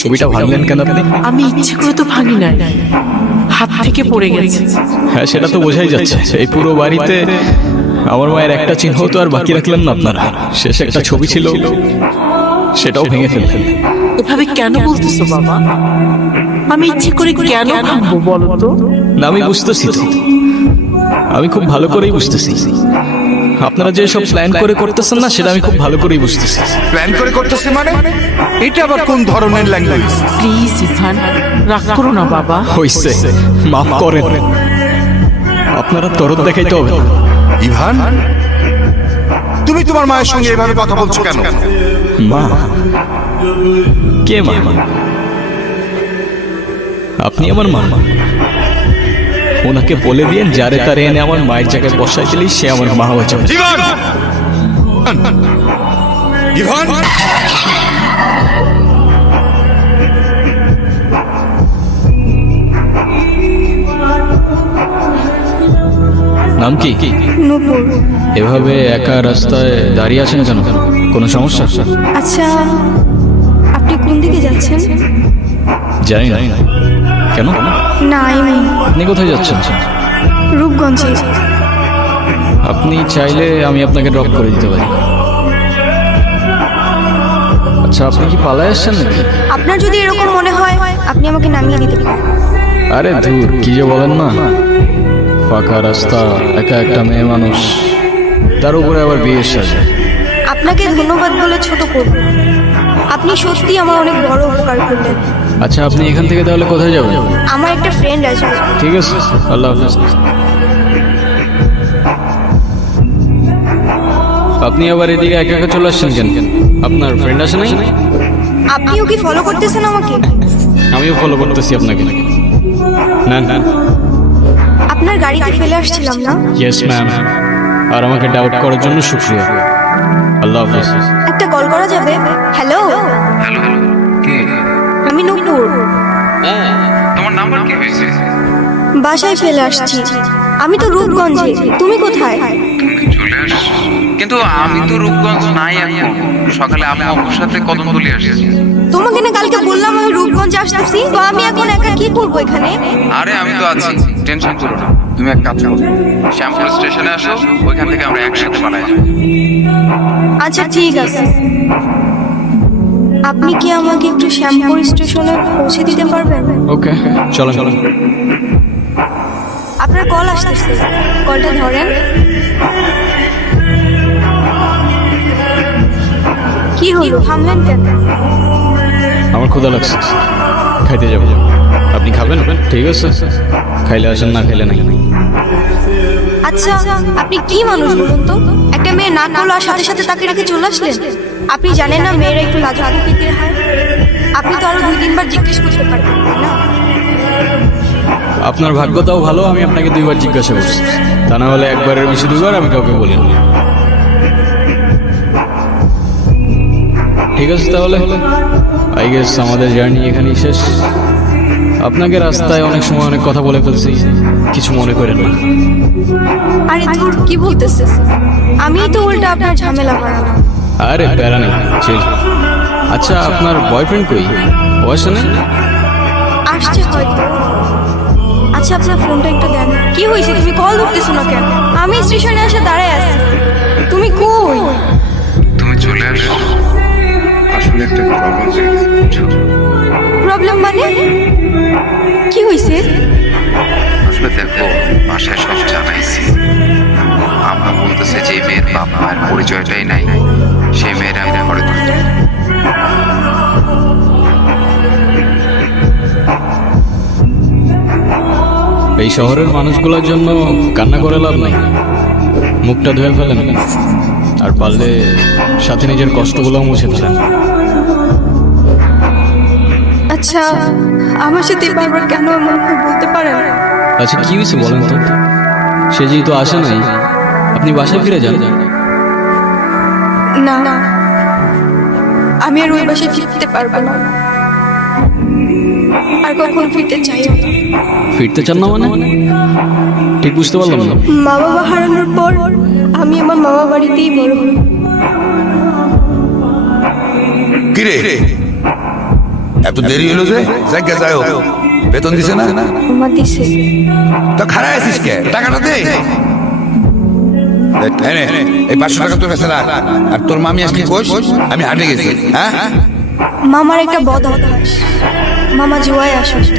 ছবিটা ভাঙলেন কেন আপনি? আমি ইচ্ছে করে তো ভাঙি নাই, হাত থেকে পড়ে গেছে। হ্যাঁ, সেটা তো বোঝাই যাচ্ছে। এই পুরো বাড়িতে আমার মায়ের একটা চিহ্ন তো আর বাকি রাখলেন না আপনারা। শেষ একটা ছবি ছিল, সেটাও ভেঙে ফেললেন। এভাবে কেন বলতেছো বাবা? আমি ইচ্ছে করে কেন ভাঙবো বলো তো? না, আমি বুঝতেছি তো, আমি খুব ভালো করেই বুঝতেছি। আপনারা যে সব প্ল্যান করে করতেছেন না, সেটা আমি খুব ভালো করেই বুঝতেছি। প্ল্যান করে করতেছে মানে? এটা আবার কোন ধরনের ল্যাঙ্গুয়েজ? প্লিজ ইরফান, রাগ করো না বাবা। হইছে, মাফ করেন। আপনারা তরদ দেখাইতে হবে না। ইভান, তুমি তোমার মায়ের সঙ্গে এভাবে কথা বলছো কেন? মা? কে মা? আপনি আমার মা। ওনাকে বলে দিয়েন যারে তারে এনে আমার মায়ের জায়গায় বসাই দিলেই সে আমার মা হয়ে যাবে। ইভান! ইভান! নাম কি? নূপুর। এভাবে একা রাস্তায় দাঁড়িয়ে আছেন কেন? কোনো সমস্যা? আচ্ছা, আপনি কোন দিকে যাচ্ছেন? জানি না। কেন? না, এমনি। আপনি কোথায় যাচ্ছেন? রূপগঞ্জে। আপনি চাইলে আমি আপনাকে ড্রপ করে দিতে পারি। আচ্ছা, আপনি কি পালায় আসছেন নাকি? আপনার যদি এরকম মনে হয়, আপনি আমাকে নামিয়ে দিতে পারেন। আরে ধুর, কি যে বলেন না। ফাঁকা রাস্তা, একা একটা মেয়ে মানুষ, তার উপরে আবার বিয়ের সাজে। আপনাকে ধন্যবাদ বলে ছোট করব। আপনি সত্যি আমার অনেক বড় উপকার করলেন। আচ্ছা, আপনি এখান থেকে তাহলে কোথায় যাবেন? আমার একটা ফ্রেন্ড আছে। ঠিক আছে, আল্লাহ হাফেজ। আপনি আবার এদিকে একা একা চলে আসছেন কেন? আপনার ফ্রেন্ড আছে নাই? আপনিও কি ফলো করতেছেন আমাকে? আমিও ফলো করতেছি আপনাকে। না না, আপনার গাড়িতে ফেলে আসছিলাম না? Yes ma'am. আর আমাকে ডাউট করার জন্য শুক্রিয়া। আল্লাহ হাফেজ। একটা কল করা যাবে? হ্যালো, আমি নূপুর। তোমার নাম্বার কি হয়েছে? বাসায় ফেলে আসছি। আমি তো রূপগঞ্জে। তুমি কোথায়? তুমি চলে আসছো, কিন্তু আমি তো রূপগঞ্জ নাই এখন। সকালে আমি অপুর সাথে কদমতলি আসছি। তোমাকে না কালকে বললাম আমি রূপগঞ্জে আসতেছি, তো আমি এখন একা কি করবো এখানে? আরে আমি তো আছি, টেনশন করো না। তুমি এক কাজ করো, শ্যামপুর স্টেশনে আসো, ওইখান থেকে আমরা একসাথে পালাই যাবো। আচ্ছা ঠিক আছে। আপনি কি আমাকে একটু শ্যামপুর স্টেশনে পৌঁছে দিতে পারবেন? ওকে, চলো চলো। আপনার কল আসতেছে, কলটা ধরেন। কি হলো, থামলেন কেন? আমার ক্ষুধা লাগছে, খাইতে যাবো। আপনি খাবেন? ঠিক আছে, খাইলে আসেন, না খাইলে নাই। আচ্ছা, আপনি কি মানুষ বলুন তো? একটা মেয়ে না করলো আর সাথে সাথে তাকে রেখে চলে আসলেন। আপনি জানেন না মেয়েরা একটু লাজুক প্রকৃতির হয়? আপনি তো আরো 2-3 বার জিজ্ঞেস করতে পারতেন, তাই না? আপনার ভাগ্যটাও ভালো, আমি আপনাকে 2 বার জিজ্ঞাসা করছি। তা না হলে একবারের বেশি 2 বার আমি কাউকে বলিনি। ঠিক আছে, তাহলে আই গেস আমাদের জার্নি এখানেই শেষ। আপনাকে রাস্তায় অনেক সময় অনেক কথা বলে ফেলছি, কিছু মনে করেন না। আরে ধুর, কি বলতেছে? আমিই তো উল্টা আপনার ঝামেলা বাড়ালাম। আরে প্যারা নেই, চিল। আচ্ছা, আপনার বয়ফ্রেন্ড কই? ও আসে না? আসছে হয়তো। আচ্ছা, আপনার ফোনটা একটু দেন। কি হয়েছে, তুমি কল ধরতেছো না কেন? আমি স্টেশনে এসে দাঁড়ায় আছি, তুমি কই? তুমি চলে আসো, আসলে একটা প্রবলেম হয়েছে। প্রবলেম মানে? কি হয়েছে? আসলে দেখো, বাসায় সব জানাইছি। আমরা বলতেছে যে মেয়ের বাপ মায়ের পরিচয়টাই নাই, সেই মেয়ের আমি ঘরে তুলতে। এই শহরের মানুষগুলোর জন্য কান্না করে লাভ নাই, মুখটা ধুয়ে ফেলেন। আর পারলে সাথে নিজের কষ্টগুলোও মুছে ফেলেন। আচ্ছা, আমার সাথে বারবার কেন এমন হয় বলতে পারেন? আচ্ছা, কি হয়েছে বলেন তো? সে যেহেতু আসে নাই, আপনি বাসায় ফিরে যান। না, আমি আর ওই বাসায় ফিরতে পারবো না, আর কখন ফিরতে চাই না। ফিরতে চান না মানে? ঠিক বুঝতে পারলাম না। মা বাবা হারানোর পর আমি আমার মামা বাড়িতেই বড় হই। কিরে, এত দেরি হলো যে জায়গা যাই হোক বেতন দিছে না আমার দিছে। তো খারাপ আছিস কে টাকাটা দে এই নে, এই 500 টাকা তোর কাছে রাখ আর তোর মামি আসলে কইস আমি হাটে গেছি হ্যাঁ মামার একটা বদ অভ্যাস, মামা জুয়ায় আসক্ত।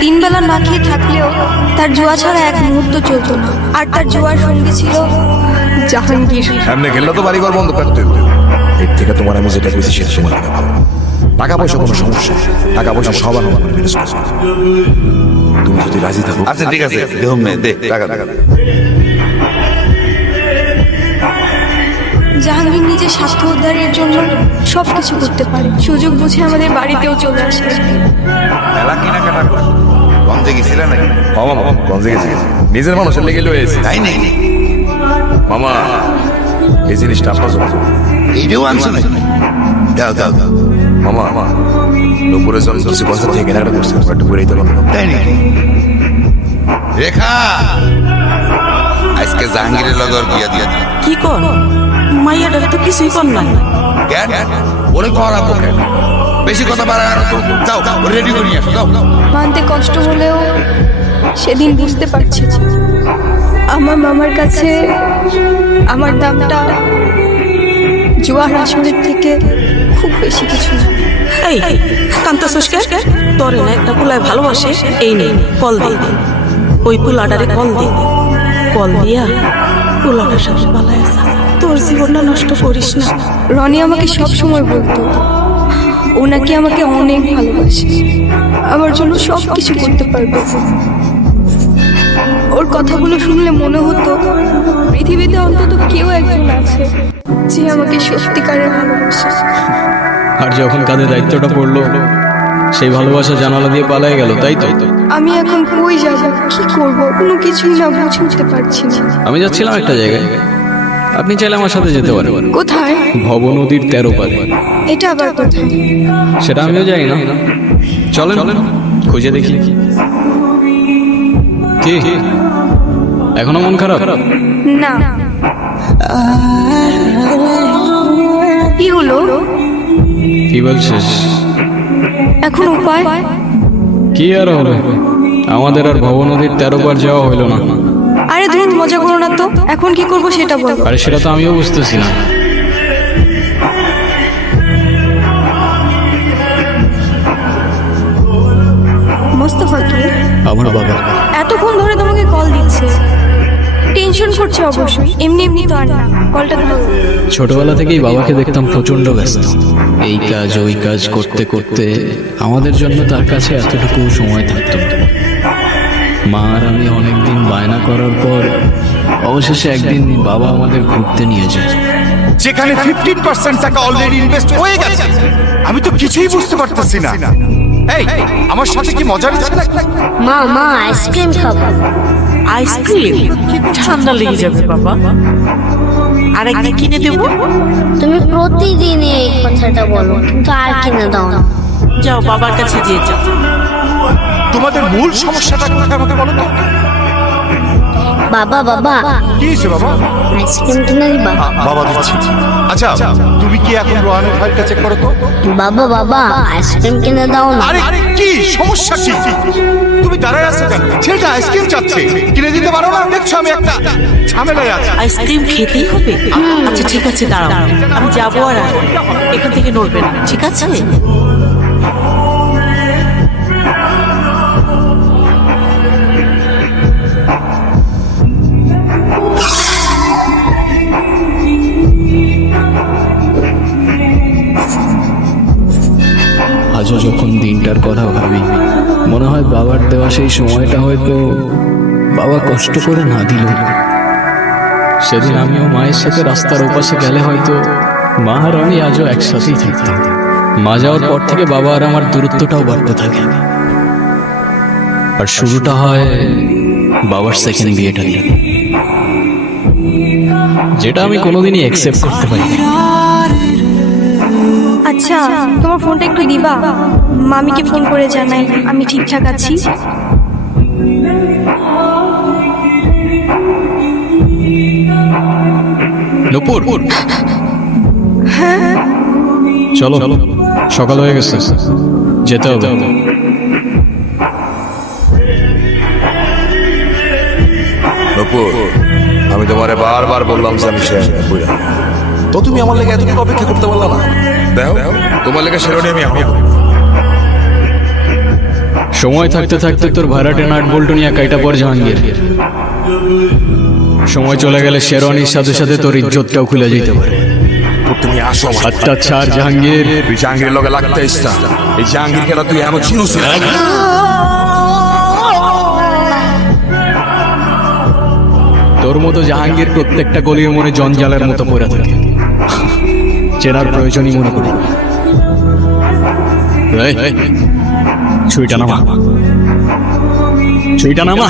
3 বেলা না খেয়ে থাকলেও তার জুয়া ছাড়া এক মুহূর্ত চলতো না। আর তার জুয়ার সঙ্গী ছিল জাহাঙ্গীর। সামনে গেলে তো বাড়ি ঘর বন্ধ করতে হতো। এর থেকে তোমার আমি যেটা করেছি সেটা তোমার থেকে ভালো। টাকা পয়সা কোনো সমস্যা নেই। টাকা পয়সা সব আমার উপরে ম্যানেজ করছে। তুমি যদি রাজি থাকো আচ্ছা ঠিক আছে দেখুন নে দে টাকা জাহাঙ্গীর নিজের স্বার্থ উদ্ধারের জন্য সবকিছু করতে পারে। সুযোগ বুঝে আমাদের বাড়িতেও চলে আসে। মেলা কেনাকাটা করো গন্ধে গেছিলে নাকি মামা গঞ্জে গেছে নিজের মানুষের লেগে লয়েছে তাই নাকি মামা এই জিনিসটা আপনার জন্য এইটাও আনছো নাকি দাও দাও দাও মামা নুপুরের জন্য কিছু পয়সা থেকে কেনাকাটা করছে একটু করে দিতে পারবো তাই নাকি রেখা আজকে জাহাঙ্গীরের লগর বিয়া দিয়া দিল কি কর মাইয়াটার তো কিছুই কর নাই। কেন ওরে করাবো কেন বেশি কথা বাড়ায় যাও রেডি করে নিয়ে আসো যাও মানতে কষ্ট হলেও সেদিন বুঝতে পারছি আমার মামার কাছে আমার দামটা জুয়ার আসনের থেকে খুব বেশি কিছু না। এই কান্তা সুস্কে তোরে না একটা পোলায় ভালোবাসে, এই নেই কল দিয়ে দে, ওই পোলাটারে কল দিয়ে দে, কল দিয়া পোলাটার সাথে পালায় আসা, তোর জীবনটা নষ্ট করিস না। রনি আমাকে সব সময় বলতো ও নাকি আমাকে অনেক ভালোবাসে, আমার জন্য সব কিছু করতে পারবে। ওর কথাগুলো শুনলে মনে হতো পৃথিবীতে অন্তত কেউ একজন আছে যে আমাকে সত্যিকারের ভালোবাসে। আর যখন কাঁধে দায়িত্বটা পড়লো সেই ভালোবাসা জানালা দিয়ে পালায় গেল, তাই তো? আমি এখন কই যাব, কি করব, কোনো কিছুই না বুঝে উঠতে পারছি না। আমি যাচ্ছিলাম একটা জায়গায়, আপনি চাইলে আমার সাথে যেতে পারেন। কোথায়? ভব নদীর 13 পারে। এটা আবার কোথায়? সেটা আমিও জানি না, চলেন খুঁজে দেখি। কি এখনো মন খারাপ? না। কি হলো? কি বলছিস? এখন উপায়? কি আর হবে, আমাদের আর ভব নদীর 13 পার যাওয়া হইল না। আরে ধুর, মজা করো না তো, এখন কি করব সেটা বলো। আরে সেটা তো আমিও বুঝতেছি না। মোস্তফা কে? আমার বাবা। এতক্ষণ ধরে তোমাকে কল দিচ্ছে, টেনশন করছে অবশ্যই। এমনি এমনি তো আর না, কলটা ধরো। ছোটবেলা থেকেই বাবাকে দেখতাম প্রচন্ড ব্যস্ত, এই কাজ ওই কাজ করতে করতে আমাদের জন্য তার কাছে এতটুকু সময় থাকতো না। মা আর আমি অনেকদিন বায়না করার পর অবশেষে একদিন বাবা আমাদের ঘুরতে নিয়ে যায়। যেখানে 15% টাকা অলরেডি ইনভেস্ট হয়ে গেছে, আমি তো কিছুই বুঝতে পারতেছি না। এই আমার সাথে কি মজা নিচ্ছে নাকি? মা মা আইসক্রিম খাবো। আইসক্রিম ঠান্ডা লেগে যাবে বাবা, আর একদিন কিনে দেবো। তুমি প্রতিদিন এই কথাটা বলো, কিন্তু আর কিনে দাও না। যাও বাবার কাছে দিয়ে যাও। তোমাদের মূল সমস্যাটা কোথায় আমাকে বলো তো? বাবা বাবা কি হয়েছে বাবা? আইসক্রিম কিনে দিবা? বাবা দিচ্ছি। আচ্ছা তুমি কি এখন রোহানের ফাইলটা চেক করো তো? বাবা বাবা আইসক্রিম কিনে দাও না। আরে কি সমস্যা কি? তুমি দাঁড়ায় আছো কেন? ছেলেটা আইসক্রিম চাচ্ছে, কিনে দিতে পারো না? দেখছো আমি একটা ঝামেলায় আছি। আইসক্রিম খেতেই হবে? আচ্ছা ঠিক আছে, দাঁড়াও, আমি যাবো আর আসবো, এখান থেকে নড়বে না, ঠিক আছে? আজও যখন দিনটার কথা ভাবি, মনে হয় বাবার দেওয়া সেই সময়টা হয়তো বাবা কষ্ট করে না দিল। সেদিন আমিও মায়ের সাথে রাস্তার ওপাশে গেলে হয়তো মা আর আমি আজও একসাথেই থাকতাম। মা যাওয়ার পর থেকে বাবা আর আমার দূরত্বটাও বাড়তে থাকে। আর শুরুটা হয় বাবার সেকেন্ড বিয়েটা নিয়ে, যেটা আমি কোনোদিনই অ্যাকসেপ্ট করতে পারি। আচ্ছা তোমার ফোনটা একটু দিবা, মামিকে ফোন করে জানাই আমি ঠিকঠাক আছি। নূপুর, চলো সকাল হয়ে গেছে, যেতে হবে। নূপুর, আমি তোমারে বারবার বললাম যে আমি শেষ বুঝলাম, তো তুমি আমার লেগে এতটুকু অপেক্ষা করতে পারলা না? দেখো তোমার লেগে শেরোনি আমি আনো। সময় থাকতে থাকতে তোর ভাড়াটে নাট বল্টু নিয়ে কাইটা পর জাহাঙ্গীর। সময় চলে গেলে শেরওয়ানির সাথে সাথে তোর ইজ্জতটাও খুলে যেতে পারে। তুমি আসো, হাতটা ছাড় জাহাঙ্গীর। তুই জাহাঙ্গীরের লগে লাগতে ইচ্ছা, এই জাহাঙ্গীর খেলা তুই এমন চিনুস না। তোর মতো জাহাঙ্গীর প্রত্যেকটা গলির মনে জঞ্জালের মতো পড়ে থাকে, চেনার প্রয়োজনই মনে করি। এই, ছুরিটা নামা, ছুরিটা নামা।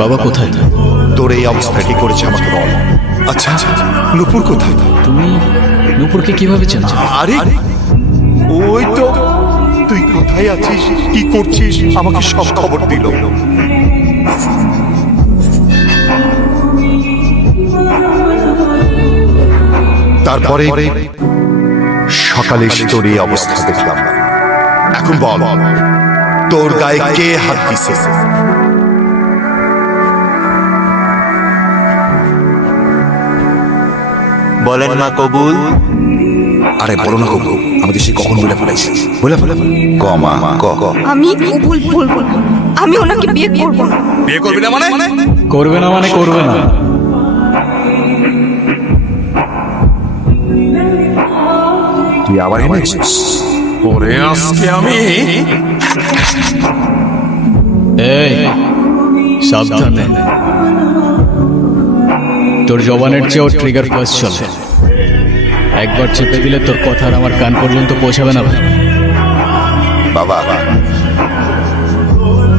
বাবা কোথায়? তোর এই অবস্থা কি করেছে আমাকে বল। আচ্ছা, নূপুর কোথায়? তুমি নূপুরকে কিভাবে চেনো? আরে ওই তো, তুই কোথায় আছিস, কি করছিস, আমাকে সব খবর দিল। তারপরে সকালে এসে তোর এই অবস্থা দেখলাম। এখন বল, তোর গায়ে কে হাত দিছে? বলেন না কবুল। আরে বলো না কবুল, আমাদের সে কখন বলে ফেলাইছে, বলে ফেলে ক মা ক। আমি কবুল বলবো না, আমি ওনাকে বিয়ে করব না। বিয়ে করবি না মানে? করবে না মানে করবে না। তুই আবার এনেছিস ওরে, আজকে আমি। এই সাবধানে, তোর জবানের চেয়েও ট্রিগার ফার্স চলে। একবার চেপে দিলে তোর কথা আর আমার কান পর্যন্ত পৌঁছাবে না ভাই। বাবা,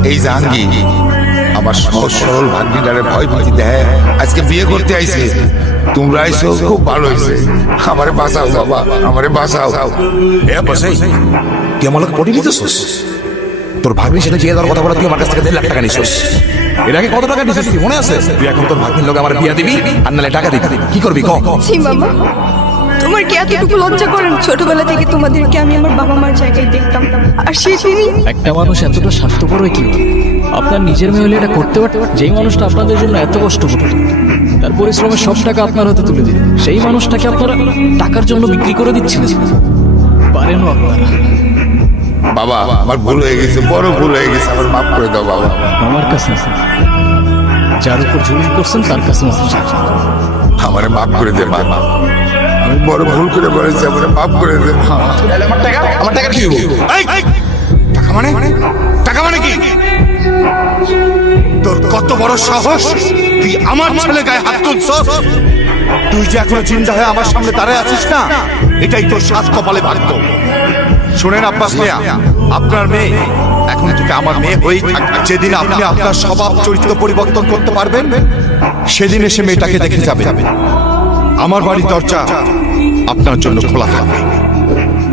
এই জাহাঙ্গীর আমার সহজ সরল ভাগ্নিটারে ভয় ভীতি দেয়, আজকে বিয়ে করতে আইছে। তোমরা আইছো খুব ভালো হয়েছে। আমারে বাঁচাও বাবা, আমারে বাঁচাও। এ বসে তুই আমার লোক পটি নিতেছিস? তোর ভাগ্নি সেটা বিয়ে দেওয়ার কথা বলে তুই আমার কাছ থেকে 1.5 লাখ টাকা নিছিস। এর আগে কত টাকা নিছিস তুই মনে আছে? তুই এখন তোর ভাগ্নির লোক আমার বিয়ে দিবি আর নালে টাকা দিবি, কি করবি ক? ছি মামা, তোমার কি এতটুকু লজ্জা করেন? ছোটবেলা থেকে তোমাদেরকে আমি আমার বাবা মার জায়গায় দেখতাম, আর সেই তুমি। একটা মানুষ এতটা স্বার্থপর হয় কি করে? আপনার নিজের মেয়ে হলে এটা করতে পারত? যেই মানুষটা আপনাদের জন্য এত কষ্ট করত, তার পরিশ্রমের সব টাকা আপনার হাতে তুলে দিল, সেই মানুষটাকে আপনারা টাকার জন্য বিক্রি করে দিচ্ছিলেন। পারেনও আপনারা। বাবা, আমার ভুল হয়ে গেছে, বড় ভুল হয়ে গেছে, আমার মাফ করে দাও বাবা। আমার কাছে আছে, যার উপর জুলুম করছেন তার কাছে মাফ চাই। আমারে মাফ করে দে বাবা, আমি বড় ভুল করে বলেছি, আমারে মাফ করে দে। আমার টাকা কি হবো? টাকা মানে? টাকা মানে কি? তোর কত বড় সাহস, তুই আমার ছেলে গায়ে হাত তুলছস? তুই যে এখনো চিন্তা হয়ে আমার সামনে দাঁড়ায় আছিস না, এটাই তোর সাত কপালে ভাগ্য। শুনেন আব্বাস মিয়া, আপনার মেয়ে এখন থেকে আমার মেয়ে হয়েই থাকবে। যেদিন আপনি আপনার স্বভাব চরিত্র পরিবর্তন করতে পারবেন, সেদিন এসে মেয়েটাকে দেখে যাবেন। আমার বাড়ির দরজা আপনার জন্য খোলা থাকবে।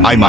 আই মা।